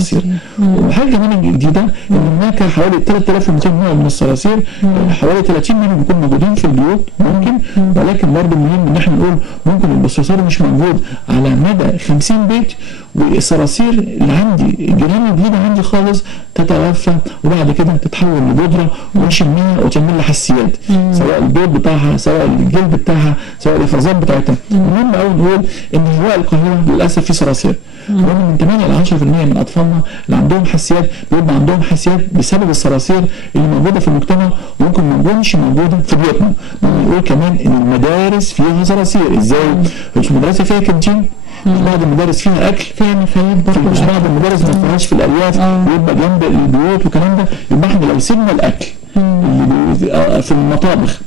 الصراصير. وحاجه كمان جديده ان هناك حوالي 3200 نوع من الصراصير، حوالي 30 منهم بيكونوا موجودين في البيوت ممكن، ولكن برضه مهم ان احنا نقول ممكن الصراصير مش موجود على مدى 50 بيت، والصراصير اللي عندي الجيران الجديده عندي خالص تتوفى وبعد كده تتحول لبودره ونشمها وتعمل لها حساسيات، سواء البيض بتاعها سواء الجلد بتاعها سواء الافرازات بتاعتها. المهم قوي نقول ان هواء القاهره للاسف فيه صراصير، ومن 8 ل 10% من اطفالنا اللي عندهم حساسيات بيبقى عندهم حساسيات بسبب الصراصير اللي موجوده في المجتمع، وممكن ما تكونش موجوده في بيوتنا. ونقول كمان ان المدارس فيها صراصير. ازاي؟ مش المدرسه فيها كانتين، بعض المدارس فيها اكل، فيها نفايات برضه، مش بعض المدارس ما فيهاش في الارياف ويبقى جنب البيوت والكلام ده. يبقى احنا لو سيبنا الاكل اللي في المطابخ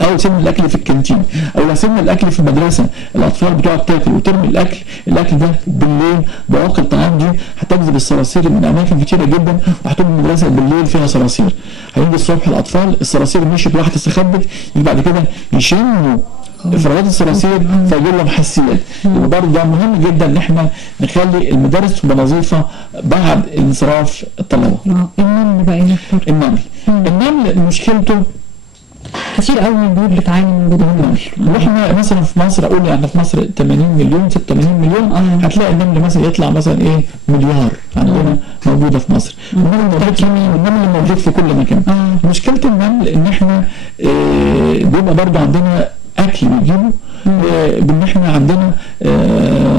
او سيبنا الاكل في الكانتين او لو سيبنا الاكل في المدرسه الاطفال بتقعد تاكل وترمي الاكل ده بالليل، بواقي الطعام دي هتجذب الصراصير من اماكن كتيره جدا، وهتبقى المدرسه بالليل فيها صراصير. هيجي الصبح الاطفال الصراصير مشيت وراحت استخبت، يجي بعد كده يشموا افرازات الصراصير فيجي لهم حساسيات. يبقى برضه ده مهم جدا ان احنا نخلي المدارس تبقى نظيفه بعد انصراف الطلبه. النمل بقى يا دكتور، النمل مشكلته كتير قوي من البيوت بتعاني من وجود النمل. واحنا مثلا في مصر اقول يعني في مصر 80 مليون 86 مليون هتلاقي النمل مثلا يطلع مثلا ايه مليار عندنا موجوده في مصر. النمل موجود في كل مكان. مشكله النمل ان احنا بيبقى برضه عندنا اكل بيجيبه بان احنا عندنا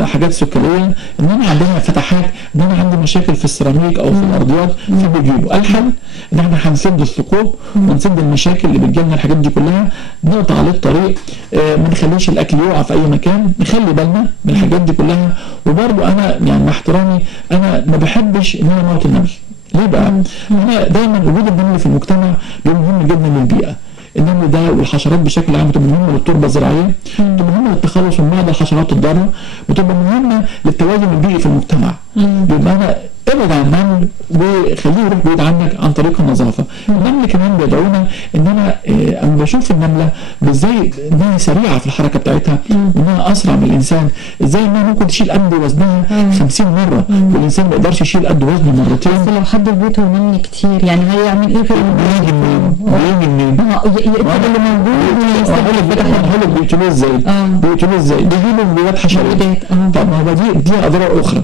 حاجات سكريه، ان انا عندنا فتحات، ان انا عندي مشاكل في السيراميك او في الارضيات فبيجيبوا. الحل ان احنا هنسد الثقوب ونسد المشاكل اللي بتجيلنا الحاجات دي كلها، نقطع عليه الطريق، ما نخليش الاكل يقع في اي مكان، نخلي بالنا من الحاجات دي كلها. وبرضه انا يعني مع احترامي انا ما بحبش ان انا اموت النمل. ليه بقى؟ انا دايما وجود النمل في المجتمع مهم جدا للبيئه. النمل ده والحشرات بشكل عام بتبقى مهمه للتربه الزراعيه، بتبقى مهمه للتخلص من بعض الحشرات الضاره، بتبقى مهمه للتوازن البيئي في المجتمع. يبقى انا ابعد عن النمل وخليه يروح بعيد عنك عن طريق النظافه. النمل كمان بيدعونا ان انا اما بشوف النمله ازاي انها سريعه في الحركه بتاعتها، وانها اسرع من الانسان، ازاي انها ممكن تشيل قد وزنها 50 مره والانسان ما يقدرش يشيل قد وزنه مرتين. بس لو حد في بيته نمل كتير يعني هيعمل ايه في بيجي منين؟ اللي موجود هقول لك بيقتلوه ازاي؟ بيجيبوا مبيدات حشريه. طب ما هو دي اضرار اخرى.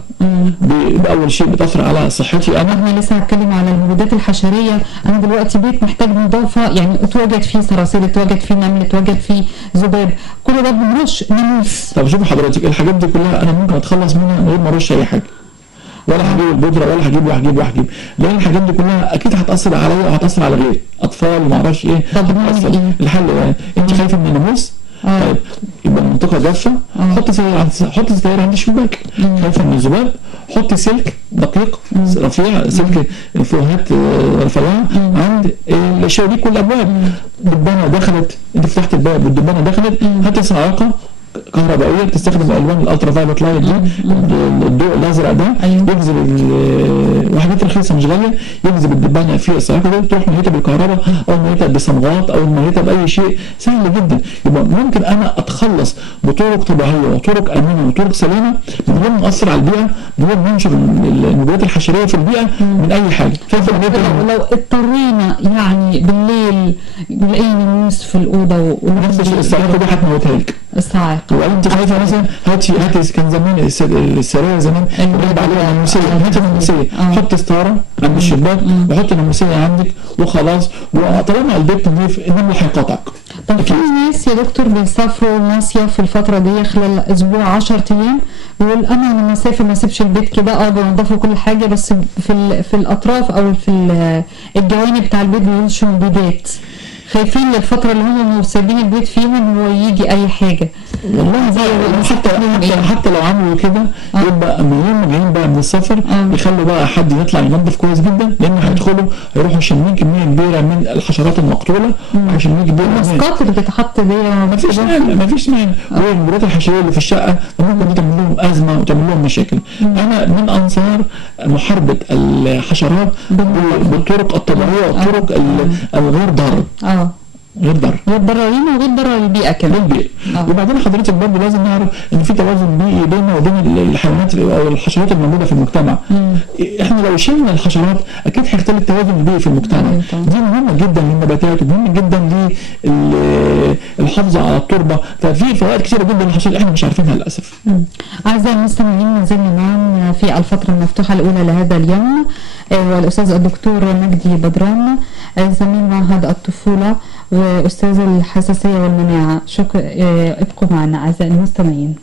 اول شيء بتاثر على صحتي انا لسه هتكلم على المبيدات الحشريه. انا دلوقتي بيت محتاج نظافه، يعني اتوجد فيه صراصير، اتوجد فيه نمل، اتوجد فيه ذباب، كل ده بنرش ناموس. طب شوفوا حضرتك الحاجات دي كلها انا ممكن اتخلص منها من غير ما ارش اي حاجه، ولا هجيب البودره ولا هجيب لان الحاجات دي كلها اكيد هتاثر عليا وهتاثر على غيري، اطفال وما اعرفش ايه. طب الحل ايه؟ انت خايفه من الناموس؟ طيب يبقى المنطقه جافه، حط ستاير عند الشباك. خايفه من الذباب؟ حط سلك دقيق رفيع، سلك فوهات رفيعه عند الشبابيك والابواب. دبانه دخلت، انت فتحت الباب والدبانه دخلت، هات صاعقه كهربائيه بتستخدم الالوان الالترا فايلوت لايت دي، الضوء الازرق ده يجذب وحاجات رخيصه مش غاليه، يجذب الدبانه في الصاعقه دي، تروح ميتها بالكهرباء او ميتها بصمغات او ميتها باي شيء سهل جدا. يبقى ممكن انا اتخلص بطرق طبيعيه وطرق امنه وطرق سليمه من غير ما ناثر على البيئه، من غير ما ننشر المبيدات الحشريه في البيئه من اي حاجه. لو اضطرينا يعني بالليل نلاقي ناموس في الاوضه الصاعقه دي هتموتها لك. الصاعقه وانت خايفه مثلا هاتي كان زمان السراير زمان بنقول عليها ناموسيه، هاتي ناموسيه، حط ستاره عند الشباك وحط ناموسيه عندك وخلاص، وطالما البيت نظيف النمل هيقاطعك. طب في ناس يا دكتور بيسافروا مصيف في الفتره دي خلال اسبوع 10 ايام، يقول انا لما اسافر ما اسيبش البيت كده، بنضفه كل حاجه بس في الاطراف او في الجوانب بتاع البيت بيرشوا مبيدات، خايفين للفترة اللي هم سايبين البيت فيهم هو يجي أي حاجة. والله زي حتى لو عملوا كده يبقى من جايين بقى من السفر يخلوا بقى حد يطلع ينظف كويس جدا، لأن هيدخلوا هيروحوا شامين كمية كبيرة من الحشرات المقتولة وشامين كبيرة الماسكات اللي بتتحط دي مفيش مانع والمبيدات الحشرية اللي في الشقة ممكن تعمل لهم أزمة وتعمل لهم مشاكل. أنا من أنصار محاربة الحشرات بالطرق الطبيعية والطرق الغير ضارة. غير ضررين وغير ضرر البيئه كمان للبيئه. وبعدين حضرتك برضه لازم نعرف ان في توازن بيئي بيننا وبين الحيوانات او الحشرات الموجوده في المجتمع. احنا لو شلنا الحشرات اكيد هيختل التوازن البيئي في المجتمع. دي مهمه جدا للنباتات ومهمه جدا للحفظ على التربه، ففي فوائد كثيره جدا للحشرات احنا مش عارفينها للاسف. اعزائي المستمعين، ما زلنا معاكم في الفتره المفتوحه الاولى لهذا اليوم، والاستاذ الدكتور مجدي بدران زميل معهد الطفوله واستاذ الحساسيه والمناعه. شكرا، ابقوا معنا اعزائي المستمعين.